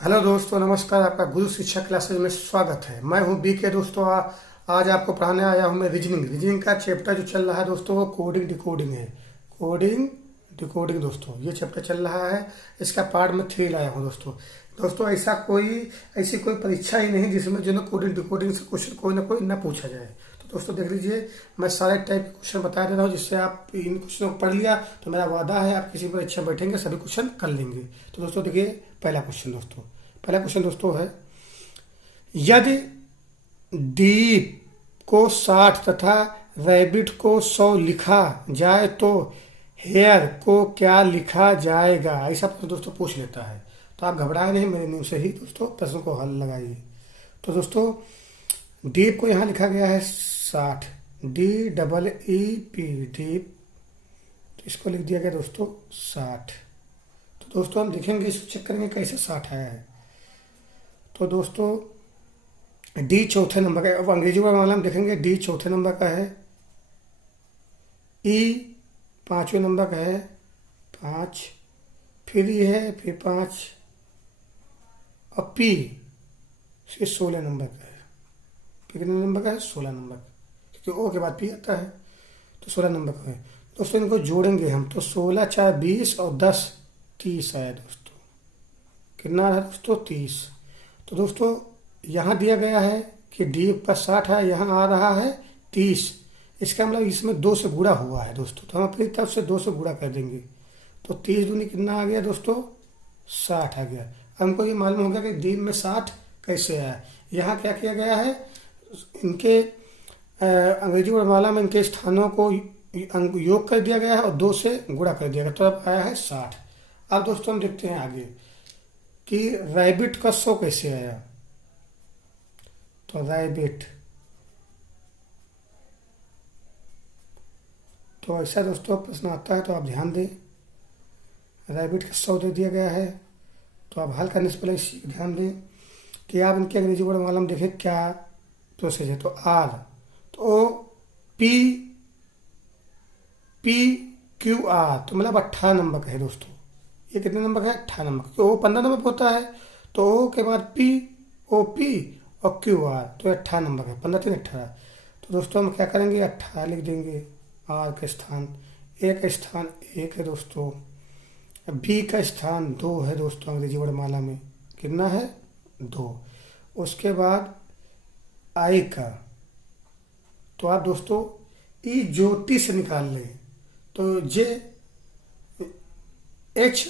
Hello दोस्तों, नमस्कार। आपका गुरु शिक्षा क्लासेज में स्वागत है। मैं हूं बीके दोस्तों। आज आपको पढ़ाने आया हूं मैं रीजनिंग का चैप्टर जो चल रहा है दोस्तों, वो कोडिंग डिकोडिंग है। कोडिंग डिकोडिंग दोस्तों, ये चैप्टर चल रहा है। इसका पार्ट में 3 लाया हूं दोस्तों। दोस्तों ऐसी कोई परीक्षा ही नहीं जिसमें जो ना कोडिंग डिकोडिंग से क्वेश्चन कोई ना पूछा जाए। तो दोस्तों देख लीजिए, मैं सारे टाइप के क्वेश्चन बता दे रहा हूँ, जिससे आप इन क्वेश्चनों को पढ़ लिया तो मेरा वादा है आप किसी परीक्षा में बैठेंगे सभी क्वेश्चन कर लेंगे। तो दोस्तों देखिए, पहला क्वेश्चन दोस्तों है, यदि दीप को 60 तथा रैबिट को 100 लिखा जाए तो हेयर को क्या लिखा जाएगा? ऐसा प्रश्न दोस्तों पूछ लेता है। तो आप घबराए नहीं, मेरे मुंह से ही दोस्तों प्रश्न को हल लगाइए। तो दोस्तों दीप को यहाँ लिखा गया है 60, DEEP दीप, तो इसको लिख दिया गया दोस्तों 60। तो दोस्तों हम देखेंगे, इसको चेक करेंगे कैसे 60 आया है। तो दोस्तों डी चौथे नंबर का है। अब अंग्रेजी वाला हम देखेंगे, डी चौथे नंबर का है, ई पांचवें नंबर का है, 5, फिर ई है, फिर 5, और पी से 16 नंबर का है। पी कितने नंबर का है? 16 नंबर का, क्योंकि ओ के बाद पी आता है। तो 16 नंबर का है दोस्तों। इनको जोड़ेंगे हम तो 16 4 20 और 10 30 आया दोस्तों। कितना है दोस्तों? 30। तो दोस्तों यहाँ दिया गया है कि डी पर 60 है, यहाँ आ रहा है 30। इसका मतलब इसमें 2 से गुणा हुआ है दोस्तों, तो हम अपनी तरफ से 2 से गुणा कर देंगे। तो 30 दूनी कितना आ गया दोस्तों? 60 आ गया। हमको ये मालूम हो गया कि डी में 60 कैसे आया। यहाँ क्या किया गया है, इनके अंग्रेजी वर्णमाला में इनके स्थानों को योग कर दिया गया है और 2 से गुणा कर दिया गया, तो अब आया है 60। अब दोस्तों हम देखते हैं आगे कि रैबिट का 100 कैसे आया। तो रैबिट, तो ऐसा दोस्तों प्रश्न आता है तो आप ध्यान दें। रैबिट का 100 दे दिया गया है, तो आप हल करने से पहले इसी ध्यान दें कि आप इनके अंग्रेजी वर्णमाला में देखें क्या प्रोसेस है। तो आर, तो O P P Q R, तो मतलब 18 नंबर का है दोस्तों। ये कितने नंबर का है? 18 नंबर का। ओ 15 नंबर पर होता है, तो ओ के बाद पी, ओ पी और क्यू आर, तो 18 नंबर का है। 15 3 18। तो दोस्तों हम क्या करेंगे, 18 लिख देंगे। आर का स्थान ए का स्थान 1 है दोस्तों। बी का स्थान 2 है दोस्तों, अंग्रेजी वर्णमाला में कितना है? 2। उसके बाद आई का, तो आप दोस्तों ई ज्योति से निकाल लें, तो जे एच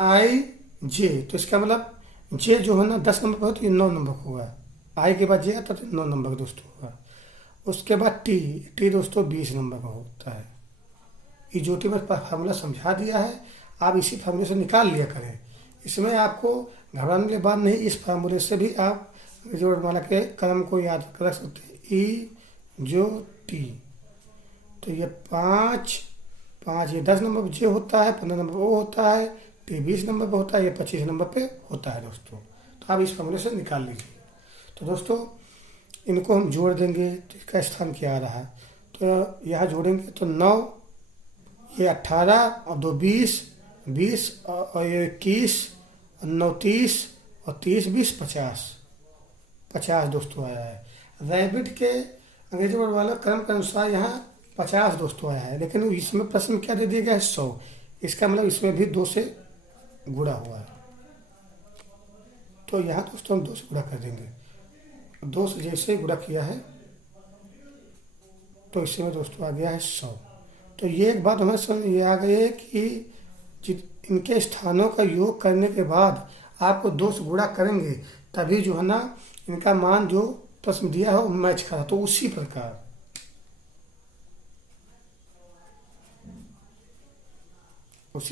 आई जे, तो इसका मतलब जे जो है ना 10 नंबर पर हो तो ये 9 नंबर का होगा। आई के बाद जे आता तो 9 नंबर का दोस्तों होगा। उसके बाद टी, टी दोस्तों 20 नंबर का होता है। ये ज्योति में फार्मूला समझा दिया है, आप इसी फार्मूले से निकाल लिया करें। इसमें आपको घबराने की बात नहीं, इस फार्मूले से भी आप जो वर्णमाला के क्रम को याद कर सकते हैं। ई जो टी, तो ये 5 5, ये 10 नंबर पर जे होता है, 15 नंबर पर ओ होता है, टी 20 नंबर पर होता है, ये 25 नंबर पे होता है दोस्तों। तो आप इस फार्मूले से निकाल लीजिए। तो दोस्तों इनको हम जोड़ देंगे तो इसका स्थान क्या आ रहा है, तो यहाँ जोड़ेंगे तो 9, ये 18 और 2 20, 20 और ये 21 और 9 30 और 30 20 50, 50 दोस्तों आया है। रैबिट के अंग्रेजी वर्ड वाला क्रम के अनुसार यहाँ 50 दोस्तों आया है, लेकिन इसमें प्रश्न में क्या दे दिया गया है? 100। इसका मतलब इसमें भी 2 से गुणा हुआ है, तो यहाँ दोस्तों हम 2 से गुणा कर देंगे। 2 से जैसे ही गुणा किया है तो इसमें दोस्तों आ गया है 100। तो ये एक बात हमें समझ ये आ गई है कि इनके स्थानों का योग करने के बाद आपको 2 से गुणा करेंगे तभी जो है ना इनका मान जो प्रश्न दिया है वो मैच करा। तो उसी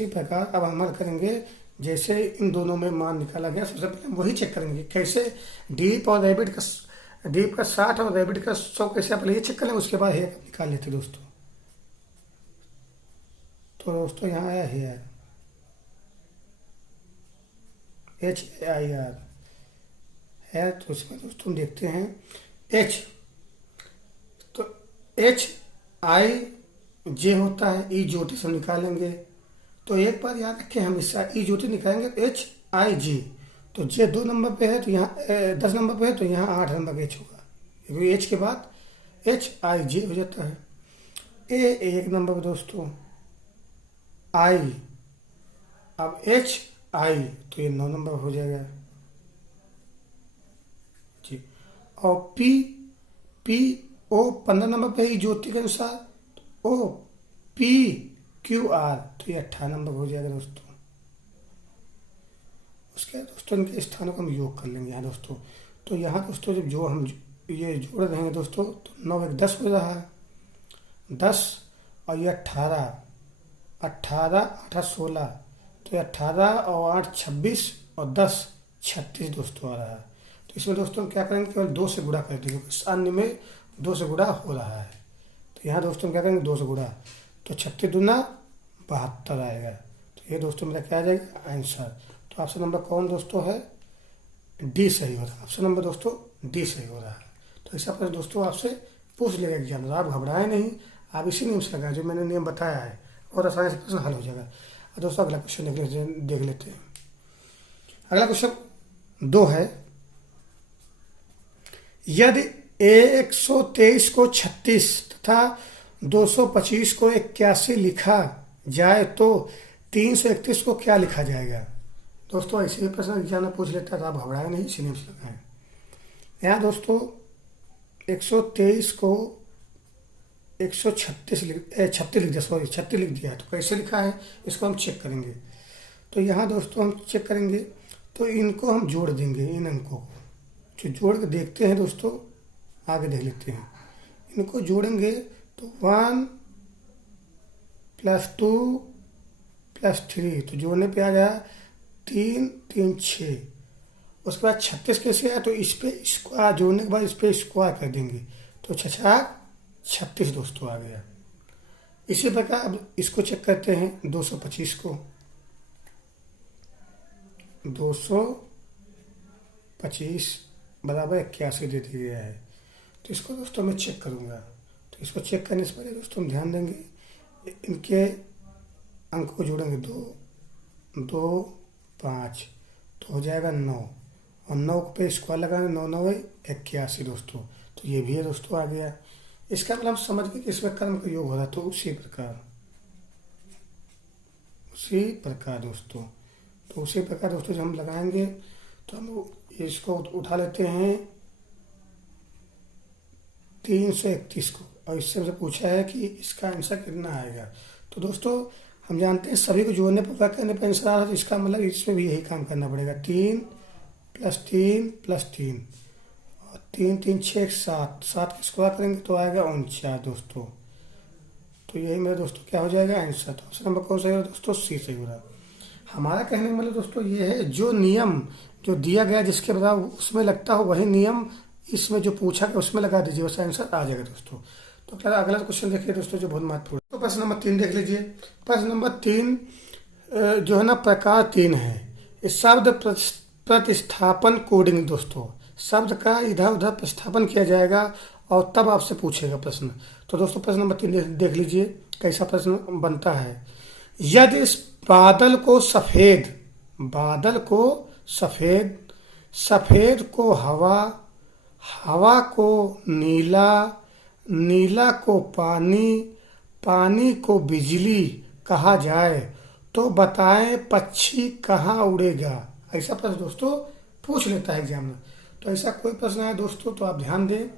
प्रकार अब हम करेंगे जैसे इन दोनों में मान निकाला गया। सबसे पहले हम वही चेक करेंगे कैसे डीप का 60 और रैबिट का 100 कैसे, पहले ये चेक कर लें, उसके बाद हेयर निकाल लेते दोस्तों। तो दोस्तों यहाँ आया हेयर, HAIR है, तो इसमें दोस्तों देखते हैं एच, तो HIJ होता है, ई ज्योति से निकालेंगे। तो एक बार याद रखें, हम इससे ई ज्योति निकालेंगे तो HIJ, तो जे 2 नंबर पे है तो यहाँ 10 नंबर पे है तो यहाँ 8 नंबर एच होगा, क्योंकि एच के बाद एच आई जे हो जाता है। ए 1 नंबर पे दोस्तों, आई, अब एच आई तो ये 9 नंबर हो जाएगा जी। और पी, पी ओ 15 नंबर पे ही ज्योति के अनुसार, ओ पी क्यू आर तो ये 18 नंबर हो जाएगा दोस्तों। उसके बाद दोस्तों इनके स्थानों को हम योग कर लेंगे यहाँ दोस्तों। तो यहाँ दोस्तों जब जो हम ये जोड़ रहेंगे दोस्तों तो 9 1 10 हो रहा है, 10 और ये 18, 18 8 16 तो ये 18 और 8 26 और 10 36 दोस्तों आ रहा है। तो इसमें दोस्तों हम क्या करेंगे, केवल 2 से गुणा कर देंगे, अन्य में 2 से गुणा हो रहा है। तो यहाँ दोस्तों हम क्या करेंगे 2 से गुणा, तो 36 दूना 72 आएगा। तो ये दोस्तों मेरा क्या आ जाएगा आंसर। तो ऑप्शन नंबर कौन दोस्तों है, डी सही हो रहा है। ऑप्शन नंबर दोस्तों डी सही हो रहा है। तो ऐसा प्रश्न दोस्तों आपसे पूछ लेगा एग्जाम में, आप घबराएं नहीं, आप इसी नियम से लगाएं जो मैंने नियम बताया है, और आसानी से प्रश्न हल हो जाएगा। और दोस्तों अगला क्वेश्चन देख लेते हैं। अगला क्वेश्चन 2 है, यदि 123 को 36 तथा 225 को 81 लिखा जाए तो 331 को क्या लिखा जाएगा। दोस्तों ऐसे ही प्रश्न एग्जाम में पूछ लेता है, तो आप घबराए नहीं, इसी नियम से लगाएं। यहाँ दोस्तों 123 को 136 36 लिख दिया, सॉरी 36 लिख दिया है, तो कैसे लिखा है इसको हम चेक करेंगे। तो यहाँ दोस्तों हम चेक करेंगे, तो इनको हम जोड़ देंगे, इन अंकों को जो जोड़ के देखते हैं दोस्तों, आगे देख लेते हैं। इनको जोड़ेंगे तो 1 + 2 + 3, तो जोड़ने पे आ जाए 3 3 6। उसके बाद 36 कैसे आया, तो इस पे स्क्वायर जोड़ने के बाद इस पे स्क्वायर कर देंगे, तो 6 36 दोस्तों आ गया। इसी प्रकार अब इसको चेक करते हैं 225 को, 225 बराबर 81 दे दिया गया है। तो इसको दोस्तों मैं चेक करूँगा। तो इसको चेक करने से पहले दोस्तों हम ध्यान देंगे, इनके अंक को जोड़ेंगे 2 2 5 तो हो जाएगा 9, और 9 पे स्क्वायर लगाएंगे, 9 9 81 दोस्तों। तो ये भी है दोस्तों आ गया। इसका मतलब हम समझ गए कि इसमें कर्म का योग हो रहा है। तो उसी प्रकार दोस्तों, तो उसी प्रकार दोस्तों जब हम लगाएंगे तो हम इसको उठा लेते हैं 331 को, और इससे हमसे पूछा है कि इसका आंसर कितना आएगा। तो दोस्तों हम जानते हैं सभी को जोड़ने पर वर्ग करने पर आंसर आ रहा है, तो इसका मतलब इसमें भी यही काम करना पड़ेगा। 3 + 3 + 3 और 3 3 6 7, 7 का स्क्वायर करेंगे तो आएगा 49 दोस्तों। तो यही मेरे दोस्तों क्या हो जाएगा आंसर। तो ऑप्शन नंबर कौन सा है दोस्तों, सी सही हो रहा है। हमारा कहने का मतलब दोस्तों ये है, जो नियम जो दिया गया जिसके बाद उसमें लगता हो वही नियम इसमें जो पूछा गया उसमें लगा दीजिए, उसका आंसर आ जाएगा दोस्तों। तो क्या अगला क्वेश्चन देखिए दोस्तों जो बहुत महत्वपूर्ण। तो प्रश्न नंबर 3 देख लीजिए। प्रश्न नंबर 3 जो है ना प्रकार 3 है। इस शब्द प्रतिस्थापन कोडिंग दोस्तों, शब्द का इधर उधर प्रतिस्थापन किया जाएगा और तब आपसे पूछेगा प्रश्न। तो दोस्तों प्रश्न नंबर 3 देख लीजिए कैसा प्रश्न बनता है। यदि इस बादल को सफेद, सफेद को हवा, हवा को नीला, नीला को पानी, पानी को बिजली कहा जाए तो बताएं पक्षी कहाँ उड़ेगा। ऐसा प्रश्न दोस्तों पूछ लेता है एग्जाम में। तो ऐसा कोई प्रश्न है दोस्तों तो आप ध्यान दें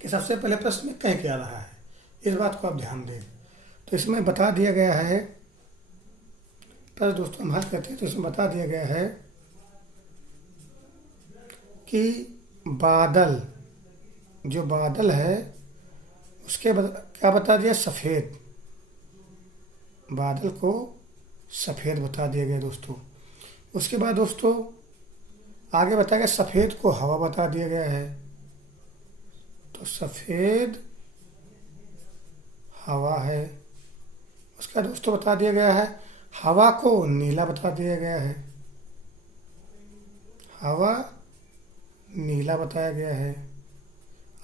कि सबसे पहले प्रश्न में कह क्या रहा है, इस बात को आप ध्यान दें। तो इसमें बता दिया गया है, पर दोस्तों हम हल करते हैं तो इसमें बता दिया गया है कि बादल, जो बादल है उसके क्या बता दिया, सफ़ेद, बादल को सफ़ेद बता दिया गया दोस्तों। उसके बाद दोस्तों आगे बताया गया सफ़ेद को हवा बता दिया गया है, तो सफ़ेद हवा है। उसका दोस्तों बता दिया गया है हवा को नीला बता दिया गया है, हवा नीला बताया गया है।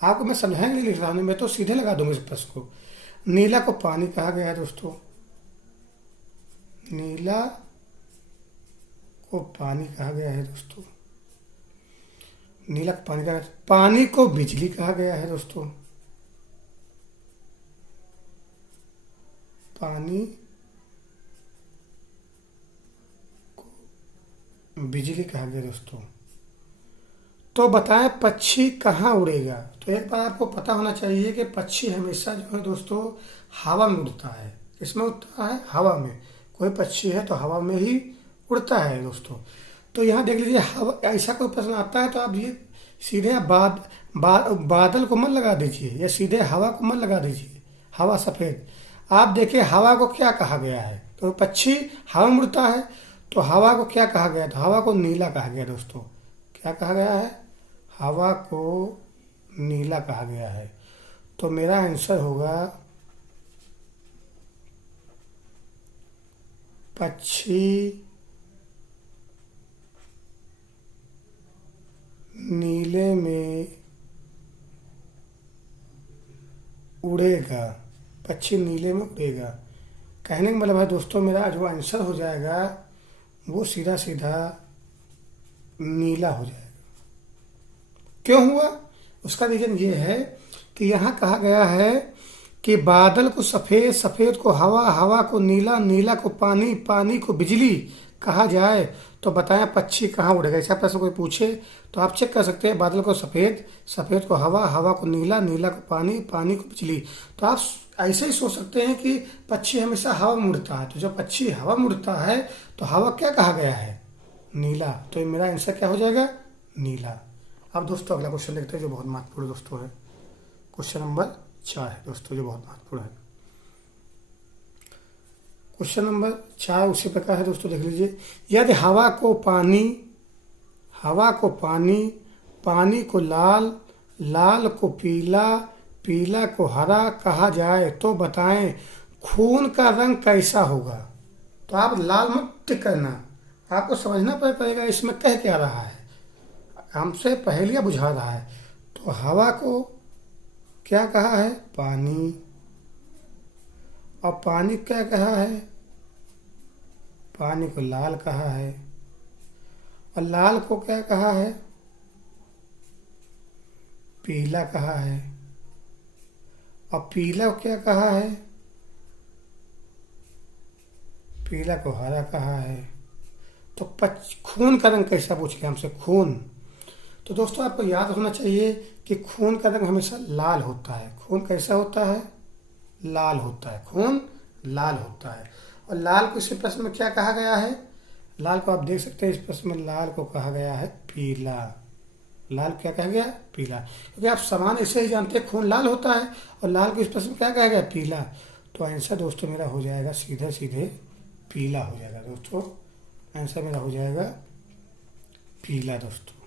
आपको मैं समझाएंगे नहीं लिख रहा हूँ, मैं तो सीधे लगा दूंगा इस प्रश्न को। नीला को पानी कहा गया है दोस्तों, नीला को पानी कहा गया है दोस्तों। नीला पानी कहा, पानी को बिजली कहा गया है दोस्तों। पानी को बिजली कहा गया दोस्तों। तो बताएं पक्षी कहाँ उड़ेगा। तो एक बार आपको पता होना चाहिए कि पक्षी हमेशा जो है दोस्तों हवा में उड़ता है। किसमें उड़ता है? हवा में। कोई पक्षी है तो हवा में ही उड़ता है दोस्तों। तो यहाँ देख लीजिए, हवा, ऐसा कोई प्रश्न आता है तो आप ये सीधे बादल को मत लगा दीजिए या सीधे हवा को मत लगा दीजिए। हवा सफेद, आप देखिए हवा को क्या कहा गया है। तो पक्षी हवा में उड़ता है तो हवा को क्या कहा गया? तो हवा को नीला कहा गया दोस्तों। क्या कहा गया है? हवा को नीला कहा गया है। तो मेरा आंसर होगा पक्षी नीले में उड़ेगा। पक्षी नीले में उड़ेगा कहने का मतलब है दोस्तों, मेरा जो आंसर हो जाएगा वो सीधा सीधा नीला हो जाएगा। क्यों हुआ? उसका रीजन ये है कि यहाँ कहा गया है कि बादल को सफेद, सफेद को हवा, हवा को नीला, नीला को पानी, पानी को बिजली कहा जाए तो बताएं पक्षी कहाँ उड़ेगा। ऐसा प्रश्न कोई पूछे तो आप चेक कर सकते हैं, बादल को सफेद, सफेद को हवा, हवा को नीला, नीला को पानी, पानी को बिजली। तो आप ऐसे ही सोच सकते हैं कि पक्षी हमेशा हवा में उड़ता है। तो जब पक्षी हवा में उड़ता है तो हवा क्या कहा गया है? नीला। तो मेरा आंसर क्या हो जाएगा? नीला। अब दोस्तों अगला क्वेश्चन देखते हैं जो बहुत महत्वपूर्ण दोस्तों है। क्वेश्चन नंबर 4 है दोस्तों जो बहुत महत्वपूर्ण है। क्वेश्चन नंबर 4 उसी प्रकार है दोस्तों, देख लीजिए। यदि हवा को पानी, हवा को पानी, पानी को लाल, लाल को पीला, पीला को हरा कहा जाए तो बताएं खून का रंग कैसा होगा। तो आप लाल मत टिक करना, आपको समझना पड़ेगा इसमें कह क्या रहा है, हमसे पहेलियां बुझा रहा है। तो हवा को क्या कहा है? पानी। और पानी क्या कहा है? पानी को लाल कहा है। और लाल को क्या कहा है? पीला कहा है। और पीला को क्या कहा है? पीला को हरा कहा है। तो खून का रंग कैसा पूछ लिया हमसे? खून। तो दोस्तों आपको याद होना चाहिए कि खून का रंग हमेशा लाल होता है। खून कैसा होता है? लाल होता है। खून लाल होता है। और लाल को इस प्रश्न में क्या कहा गया है? लाल को आप देख सकते हैं इस प्रश्न में लाल को कहा गया है पीला। लाल क्या कहा गया? पीला। क्योंकि आप समान ऐसे ही जानते हैं खून लाल होता है और लाल को इस प्रश्न में क्या कहा गया? पीला। तो आंसर दोस्तों मेरा हो जाएगा सीधे सीधे पीला हो जाएगा दोस्तों। आंसर मेरा हो जाएगा पीला दोस्तों।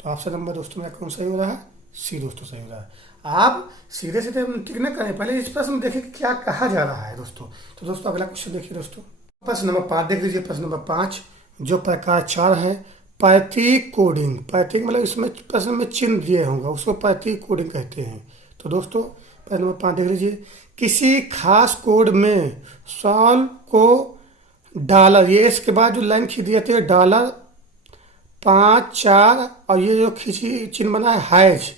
तो ऑप्शन नंबर दोस्तों मेरा कौन सही हो रहा है? सी दोस्तों सही हो रहा है। आप सीधे सीधे टिक न करें, पहले इस प्रश्न में देखिए क्या कहा जा रहा है दोस्तों। तो दोस्तों अगला क्वेश्चन देखिए दोस्तों, प्रश्न नंबर 5 देख लीजिए। प्रश्न नंबर 5 जो प्रकार 4 है, प्रतीक कोडिंग। प्रतीक मतलब इसमें प्रश्न में चिन्ह दिए होंगे उसको प्रतीक कोडिंग कहते हैं। तो दोस्तों प्रश्न नंबर 5 देख लीजिए। किसी खास कोड में सॉल्व को डॉलर, ये इसके बाद जो लाइन खींच दिए थे डॉलर 5 4 और ये जो खींची चिन्ह बना है हैज,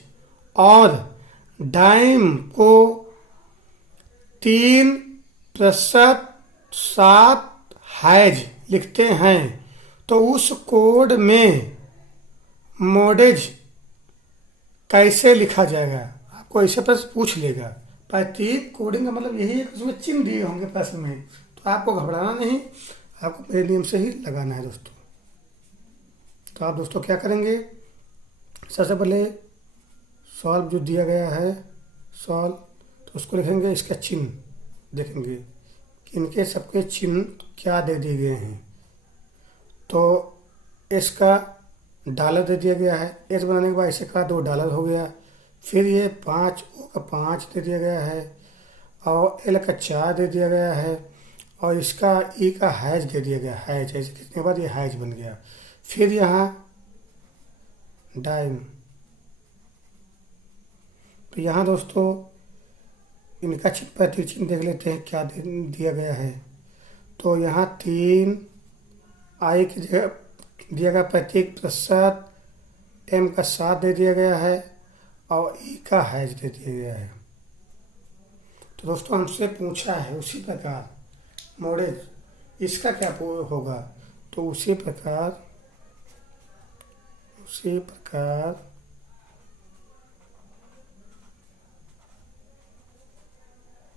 और डाइम को 3% हैज लिखते हैं तो उस कोड में मोडेज कैसे लिखा जाएगा। आपको ऐसे प्रश्न पूछ लेगा। प्रतीक कोडिंग का मतलब यही है कि उसमें चिन्ह दिए होंगे प्रश्न में, तो आपको घबराना नहीं, आपको मेरे नियम से ही लगाना है दोस्तों। तो आप दोस्तों क्या करेंगे, सबसे पहले सॉल्व जो दिया गया है सॉल्व, तो उसको लिखेंगे, इसका चिन्ह देखेंगे कि इनके सबके चिन्ह क्या दे दिए गए हैं। तो इसका डॉलर दे दिया गया है, एस बनाने के बाद इसे का $2 हो गया। फिर ये 5 ओ का 5 दे दिया गया है और एल का 4 दे दिया गया है और इसका ई का हैज दे दिया गया, हैज ऐसे कितने बाद ये हैज बन गया। फिर यहाँ डाइम, तो यहाँ दोस्तों इनका चिन्ह प्रतीक चिन्ह देख लेते हैं क्या दिया गया है। तो यहाँ 3 आई की जगह दिया गया प्रतीक प्रतिशत, एम का 7 दे दिया गया है और ई का हैज दे दिया गया है। तो दोस्तों हमसे पूछा है उसी प्रकार मॉडेज इसका क्या होगा, तो उसी प्रकार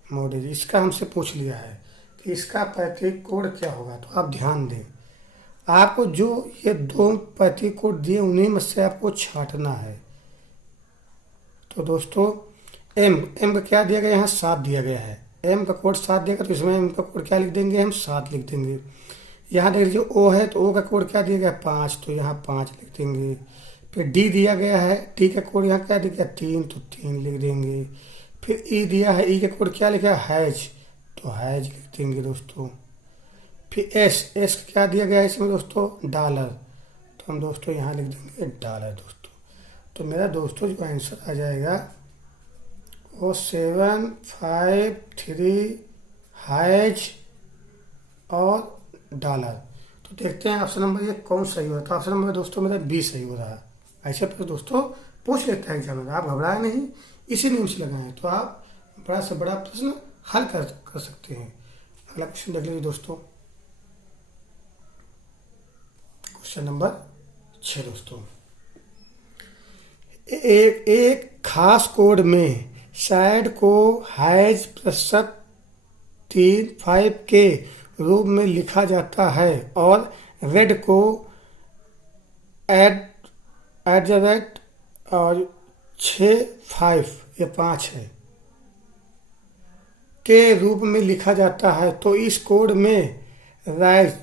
मॉडेज इसका हमसे पूछ लिया है कि इसका प्रतीक कोड क्या होगा। तो आप ध्यान दें, आपको जो ये दो प्रतीक कोड दिए उन्हीं में से आपको छांटना है। तो दोस्तों एम का क्या दिया गया, यहाँ 7 दिया गया है, एम का कोड 7 देगा तो इसमें एम का कोड क्या लिख देंगे, हम 7 लिख देंगे। यहाँ देख लीजिए ओ है तो ओ का कोड क्या दिया गया 5, तो यहाँ 5 लिख देंगे। फिर डी दिया गया है, डी का कोड यहाँ क्या दिया गया 3, तो 3 लिख देंगे। फिर ई दिया है, ई का कोड क्या लिखा है हैज, तो हैज लिख देंगे दोस्तों। फिर एस का क्या दिया गया है इसमें दोस्तों डॉलर, तो हम दोस्तों यहाँ लिख देंगे डॉलर दोस्तों। तो मेरा दोस्तों जो आंसर आ जाएगा वो 753 हैज और डॉलर। तो देखते हैं ऑप्शन नंबर ये कौन सही हो रहा है। तो ऑप्शन नंबर दोस्तों मेरा बी सही हो रहा है। ऐसे पर दोस्तों पूछ लेता है एग्जाम में, आप घबराए नहीं, इसी नियम से लगाएं तो आप बड़ा से बड़ा प्रश्न हल कर सकते हैं। अगला क्वेश्चन देख लीजिए दोस्तों, क्वेश्चन नंबर 6 दोस्तों। एक खास कोड में शायद को हैज प्रतिशत 5 के रूप में लिखा जाता है और रेड को एट द रेट और 5 ये 5 है के रूप में लिखा जाता है, तो इस कोड में राइस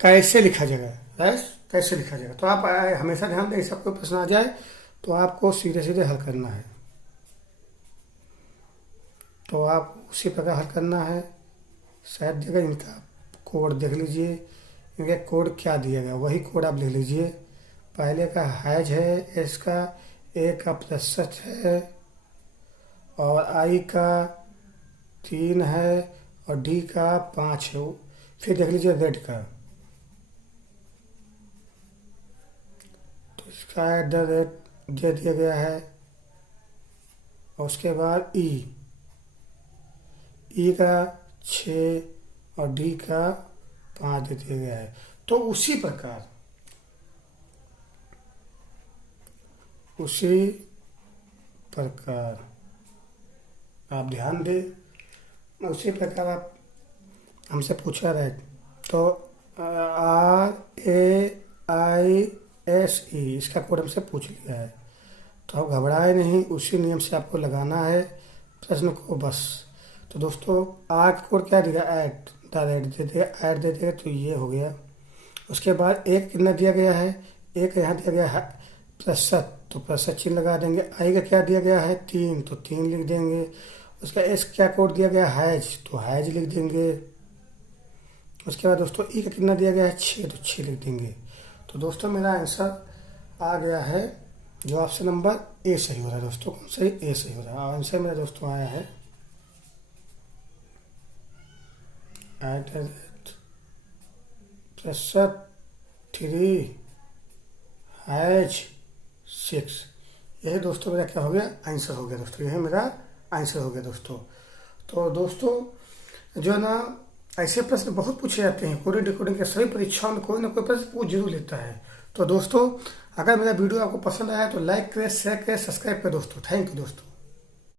कैसे लिखा जाएगा, तो आप हमेशा ध्यान दें, ऐसा कोई प्रश्न आ जाए तो आपको सीधे सीधे हल करना है। तो आप उसी प्रकार हल करना है। शायद जगह इनका कोड देख लीजिए, इनका कोड क्या दिया गया वही कोड आप लिख लीजिए। पहले का हैज है, एस का ए का प्रतिशत है और आई का 3 है और डी का 5 है। फिर देख लीजिए रेड का, तो इसका एट द रेट दे दिया गया है और उसके बाद ई का 6 और डी का 5 दे दिया गया है। तो उसी प्रकार आप ध्यान दें, उसी प्रकार आप हमसे पूछा रहे तो RAISE इसका कोड हमसे पूछ लिया है, तो आप घबराए नहीं, उसी नियम से आपको लगाना है प्रश्न को बस। तो दोस्तों आर का कोड क्या देगा ऐड द रेट दे देगा, तो ये हो गया। उसके बाद एक कितना दिया गया है, एक यहाँ दिया गया है प्रतिशत, तो प्रतिशत चिन्ह लगा देंगे। आई का क्या दिया गया है 3, तो 3 लिख देंगे। उसका एस क्या कोड दिया गया हैज, तो हैज लिख देंगे। उसके बाद दोस्तों ई का कितना दिया गया है 6, तो 6 लिख देंगे। तो दोस्तों मेरा आंसर आ गया है जो ऑप्शन नंबर ए सही हो रहा है दोस्तों, कौन सही ए सही हो रहा है। आंसर मेरा दोस्तों आया है प्रतिशत 3 हैज 6। यही दोस्तों मेरा क्या हो गया आंसर हो गया दोस्तों, यही मेरा आंसर हो गया दोस्तों। तो दोस्तों जो है ना ऐसे प्रश्न बहुत पूछे जाते हैं, कोडिंग डिकोडिंग के सभी परीक्षाओं में कोई ना कोई प्रश्न पूछ जरूर लेता है। तो दोस्तों अगर मेरा वीडियो आपको पसंद आया तो लाइक करें, शेयर करें, सब्सक्राइब करें दोस्तों। थैंक यू दोस्तों।